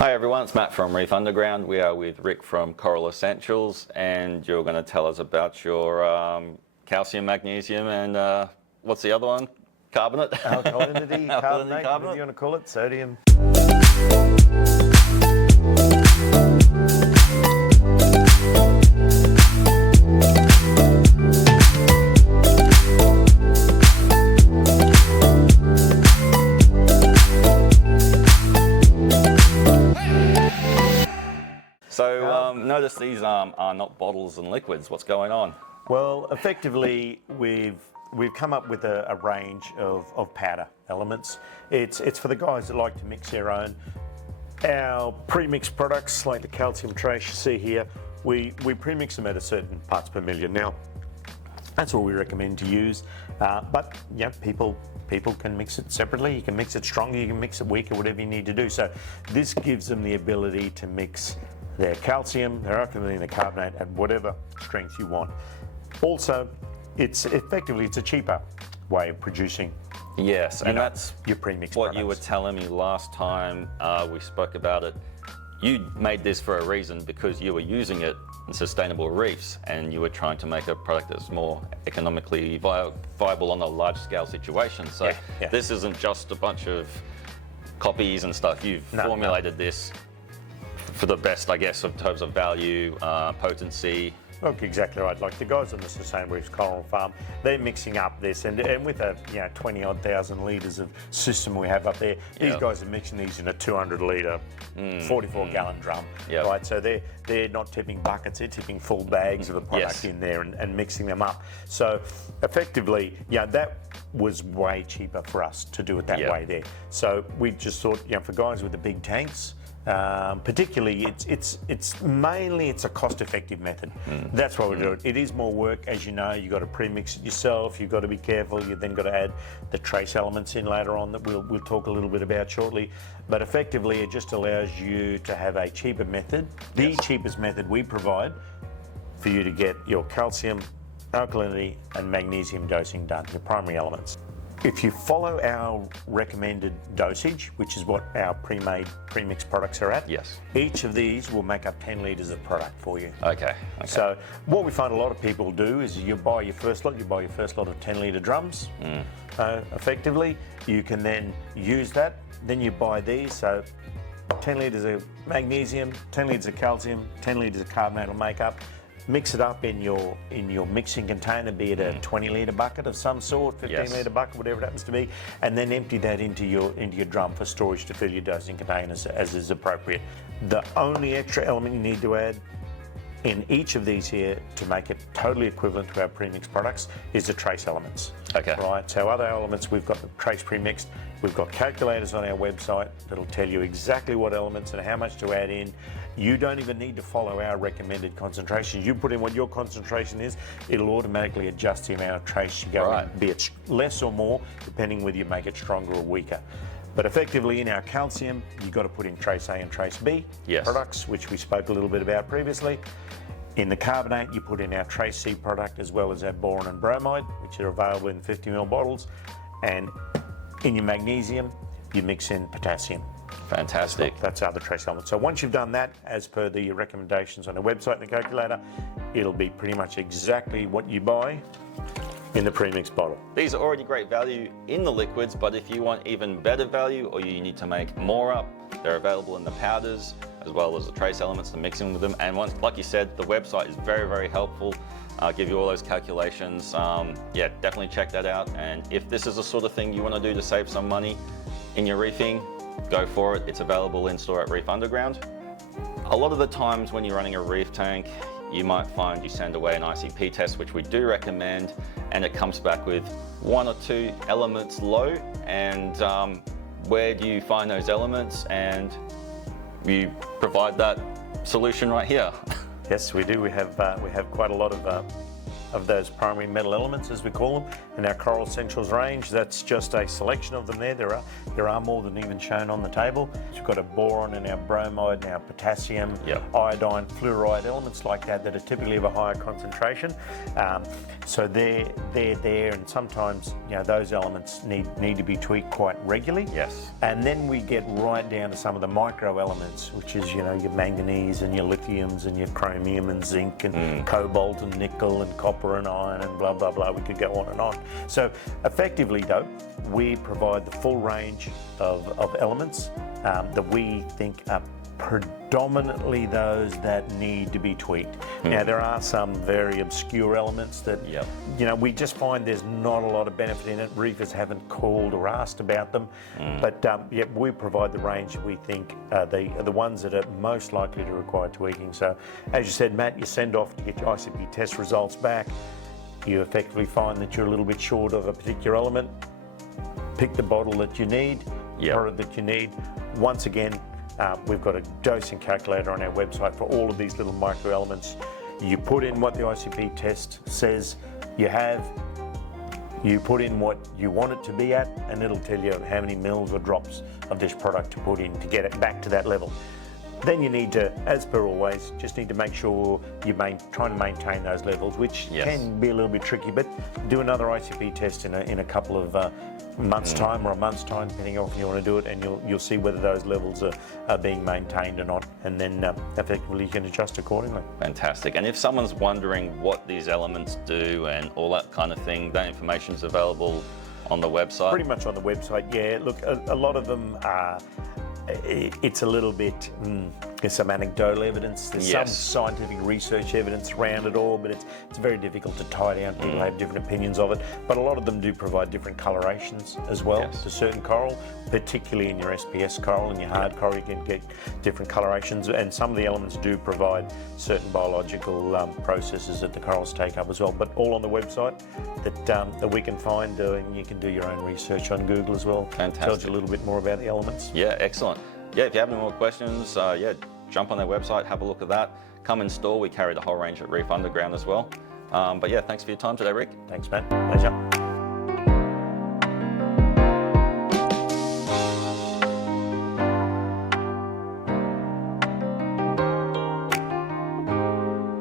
Hi everyone, it's Matt from Reef Underground. We are with Rick from Coral Essentials, and you're going to tell us about your calcium, magnesium, and what's the other one? Carbonate? Alkalinity, carbonate, whatever you want to call it, sodium. So notice these are not bottles and liquids. What's going on? Well, effectively, we've come up with a range of powder elements. It's for the guys that like to mix their own. Our pre-mixed products, like the calcium trace you see here, we pre-mix them at a certain parts per million. Now, that's what we recommend to use. But yeah, people can mix it separately. You can mix it stronger, you can mix it weaker, whatever you need to do. So this gives them the ability to mix their calcium, their alkalinity, and their carbonate at whatever strength you want. Also, it's a cheaper way of producing. Yes, and that's your premix what products. You were telling me last time we spoke about it. You made this for a reason because you were using it in sustainable reefs, and you were trying to make a product that's more economically viable on a large-scale situation. So this isn't just a bunch of copies and stuff. You've formulated this for the best, I guess, in terms of value, potency. Look, exactly right. Like the guys on the Sustainable Reefs Coral Farm, they're mixing up this, and with a 20-odd thousand litres of system we have up there, these guys are mixing these in a 200-litre, 44-gallon drum, right? So they're not tipping buckets, they're tipping full bags of the product in there and mixing them up. So effectively, that was way cheaper for us to do it that way there. So we just thought, for guys with the big tanks, particularly, it's mainly a cost-effective method. That's why we do it. It is more work, as you know. You've got to pre-mix it yourself. You've got to be careful. You've then got to add the trace elements in later on that we'll talk a little bit about shortly. But effectively, it just allows you to have a cheaper method, the cheapest method we provide for you to get your calcium, alkalinity, and magnesium dosing done, your primary elements. If you follow our recommended dosage, which is what our pre-made, pre-mixed products are at, each of these will make up 10 litres of product for you. Okay. So what we find a lot of people do is you buy your first lot of 10-litre drums. Effectively, you can then use that. Then you buy these, so 10 litres of magnesium, 10 litres of calcium, 10 litres of carbonate will make up. Mix it up in your mixing container, be it a 20-litre bucket of some sort, 15-litre bucket, whatever it happens to be, and then empty that into your drum for storage to fill your dosing containers as is appropriate. The only extra element you need to add in each of these here to make it totally equivalent to our pre-mixed products is the trace elements. Okay. Right. So other elements, we've got the trace pre-mixed. We've got calculators on our website that'll tell you exactly what elements and how much to add in. You don't even need to follow our recommended concentration. You put in what your concentration is, it'll automatically adjust the amount of trace you go in, be it less or more, depending whether you make it stronger or weaker. But effectively in our calcium, you've got to put in trace A and trace B products, which we spoke a little bit about previously. In the carbonate, you put in our trace C product as well as our boron and bromide, which are available in 50ml bottles. And in your magnesium, you mix in potassium. Fantastic. So that's other trace elements. So once you've done that, as per the recommendations on the website and the calculator, it'll be pretty much exactly what you buy in the premixed bottle. These are already great value in the liquids, but if you want even better value or you need to make more up, they're available in the powders as well as the trace elements, the mixing with them. And once, like you said, the website is very, very helpful. I'll give you all those calculations. Definitely check that out. And if this is the sort of thing you want to do to save some money in your reefing, go for it. It's available in store at Reef Underground. A lot of the times when you're running a reef tank, you might find you send away an ICP test, which we do recommend, and it comes back with 1 or 2 elements low. And where do you find those elements? And you provide that solution right here. Yes, we do. We have quite a lot of of those primary metal elements, as we call them, in our Coral Essentials range. That's just a selection of them there. There are more than even shown on the table. We've got a boron and our bromide and our potassium, iodine, fluoride, elements like that that are typically of a higher concentration. So they're there, and sometimes those elements need to be tweaked quite regularly. Yes. And then we get right down to some of the micro elements, which is your manganese and your lithiums and your chromium and zinc and cobalt and nickel and copper and iron and blah blah blah. We could go on and on. So effectively, though, we provide the full range of elements that we think are predominantly those that need to be tweaked. Now, there are some very obscure elements that we just find there's not a lot of benefit in it. Reefers haven't called or asked about them, but we provide the range that we think are the ones that are most likely to require tweaking. So, as you said, Matt, you send off to get your ICP test results back. You effectively find that you're a little bit short of a particular element. Pick the bottle that you need, product that you need. Once again, we've got a dosing calculator on our website for all of these little micro elements. You put in what the ICP test says you have, you put in what you want it to be at, and it'll tell you how many mils or drops of this product to put in to get it back to that level. Then you need to, as per always, just need to make sure you're trying to maintain those levels, which can be a little bit tricky, but do another ICP test in a couple of months' time or a month's time, depending on if you want to do it, and you'll see whether those levels are being maintained or not, and then effectively you can adjust accordingly. Fantastic. And if someone's wondering what these elements do and all that kind of thing, that information is available on the website? Pretty much on the website, yeah. Look, a lot of them are, it's a little bit, there's some anecdotal evidence, there's some scientific research evidence around it all, but it's very difficult to tie down. People have different opinions of it, but a lot of them do provide different colorations as well to certain coral, particularly in your SPS coral and your hard coral, you can get different colorations, and some of the elements do provide certain biological processes that the corals take up as well, but all on the website that we can find, and you can do your own research on Google as well. Fantastic. Tells you a little bit more about the elements. Yeah, excellent. Yeah, if you have any more questions, jump on their website, have a look at that. Come in store, we carry the whole range at Reef Underground as well. But yeah, thanks for your time today, Rick. Thanks, Matt. Pleasure.